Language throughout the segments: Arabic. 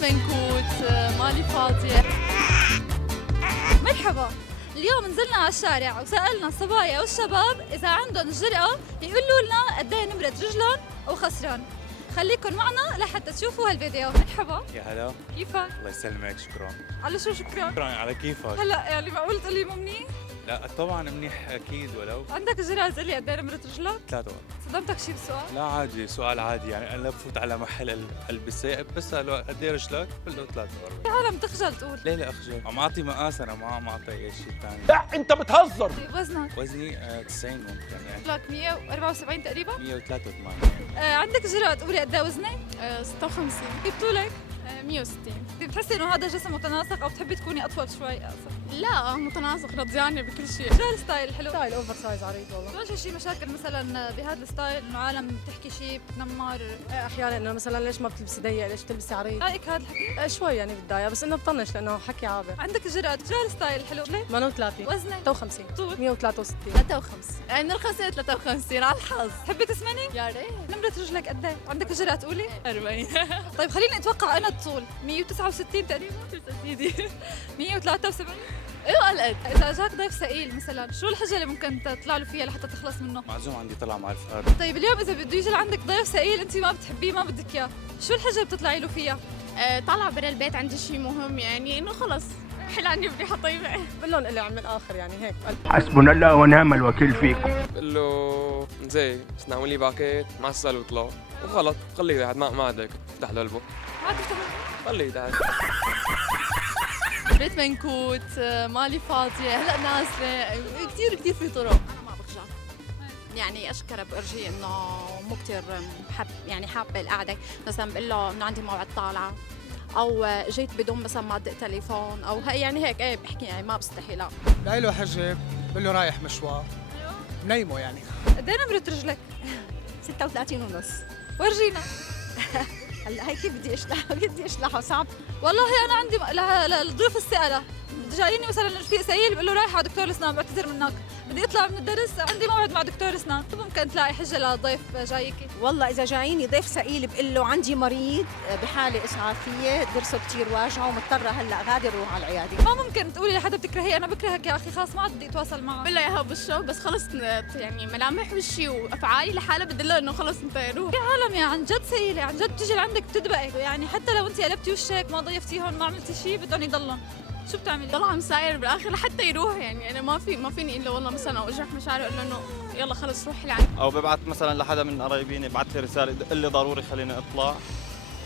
بيت منكوت، ماني فاضية. مرحبا. اليوم نزلنا على الشارع وسألنا الصبايا والشباب إذا عندهم الجرأة يقولوا لنا قد ايه نمرة رجلهم أو خسران. خليكن معنا لحتى تشوفوا هالفيديو. مرحبا. يا هلا. كيفك؟ الله يسلمك، شكرا. على شو شكرا؟ شكرا على كيفك. هلا يعني معقول تقول لي مو منيح؟ لا طبعا منيح اكيد، ولو عندك الجرأة تقول لي قد ايه نمرة رجلك؟ 3 صدمتك شي بسؤال؟ لا عادي، سؤال عادي يعني. انا بفوت على محل البسه بساله قد ايه رجلك؟ بقول له 3 في عالم تخجل تقول. ليه لا اخجل؟ عم اعطي مقاس، انا ما عم اعطي اي شيء ثاني. لا انت بتهزر. طيب وزنك؟ وزني 90 ممكن يعني. لك 174 تقريبا؟ 183. عندك الجرأة تقولي قد ايه وزنك؟ 56. كيف طولك؟ 160. بتحسي انه هذا جسم متناسق او بتحبي تكوني اطول شوي اقصر؟ لا متناسق، رضيانة بكل شيء. شو هالستايل الحلو؟ ستايل اوفر سايز عريض والله. بتواجه شي مشاكل مثلا بهذا الستايل انه عالم بتحكي شي بتنمر؟ احيانا انه مثلا ليش ما بتلبسي ضيق، ليش بتلبسي عريض؟ رايك هذا الحكي؟ شوي يعني بتضايق، بس انه بطنش لانه حكي عابر. عندك الجرأة شو هالستايل الحلو؟ ليه؟ 38 وزنك؟ 53 طول؟ 163 53. نرخصت 53 على الحظ. تحبي تسمني؟ يا ريت. نمرة رجلك قد ايه؟ عندك الجرأة تقولي؟ 40. طيب خليني اتوقع انا الطول 169 تقريبا؟ سيدي. 173. ايوه القد. اذا جاك ضيف سئيل مثلا شو الحجة اللي ممكن تطلع له فيها لحتى تخلص منه؟ معزوم عندي طلع مع الفقار. طيب اليوم اذا بده يجي لعندك ضيف سئيل انت ما بتحبيه ما بدك اياه، شو الحجة اللي بتطلعي له فيها؟ طالعة برا البيت عندي شيء مهم، يعني انه خلص حل عني بريحة طيبة. بقول لهم اللي عم الاخر يعني هيك. حسبنا الله ونعم الوكيل فيكم. بقول له زي صنعوا لي باكيت معسل وطلع وغلط، خليه قاعد ما عندك تفتح له قلبه، ما تفتح. خليه قاعد. بيت منكوت، مالي فاضية، هلا نازلة، كثير في طرق. أنا ما برجع، يعني أشكر بأرجي إنه مو كتير يعني حابة القعدة، مثلا بقول له إنه عندي موعد طالعة أو جيت بدون مثلا ما أدق تليفون أو يعني هيك إيه بحكي يعني ما بستحي لا. لا له حجة، بقول له رايح مشوار نيمه يعني. قد ايه نمرة رجلك؟ 36 ونص. ورجينا. هلا هي كيف بدي اشلحه صعب. والله انا عندي للضيوف السئلة جاييني مثلا رفيق سئيل بقول له رايح على دكتور اسنان بعتذر منك، بدي اطلع من الدرس عندي موعد مع دكتور اسنان، ممكن تلاقي حجة لضيف جايكي؟ والله إذا جاييني ضيف سئيل بقول له عندي مريض بحالة إسعافية ضرسه كتير واجعه ومضطرة هلا غادر روح على العيادة. ما ممكن تقولي لحدا بتكرهيه أنا بكرهك يا أخي خلاص ما عاد بدي أتواصل معك. بقول له اياها بالشو بس خلص يعني ملامح وشي وافعالي لحالها بدله انه خلص انت روح. في عالم يا عن جد سئيلة عن جد بتيجي لعندك بتدبقك، يعني حتى لو أنت قلبتي وشك ما ضيفتيهم ما عملتي شيء بدهم يضلن، شو بتعملي؟ ضل عم ساير بالاخر لحتى يروح، يعني انا ما فيني الا والله مثلا اوجع مشاعري اقول له انه يلا خلص روح لعندي. او ببعث مثلا لحدا من قرايبيني يبعث لي رساله يقول لي ضروري خليني اطلع،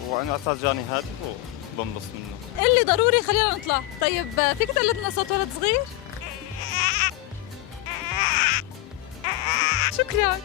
وانا اساس جاني هاتف وبنبسط منه. اللي ضروري خلينا نطلع. طيب فيك تقلد لنا صوت ولد صغير؟ شكرا.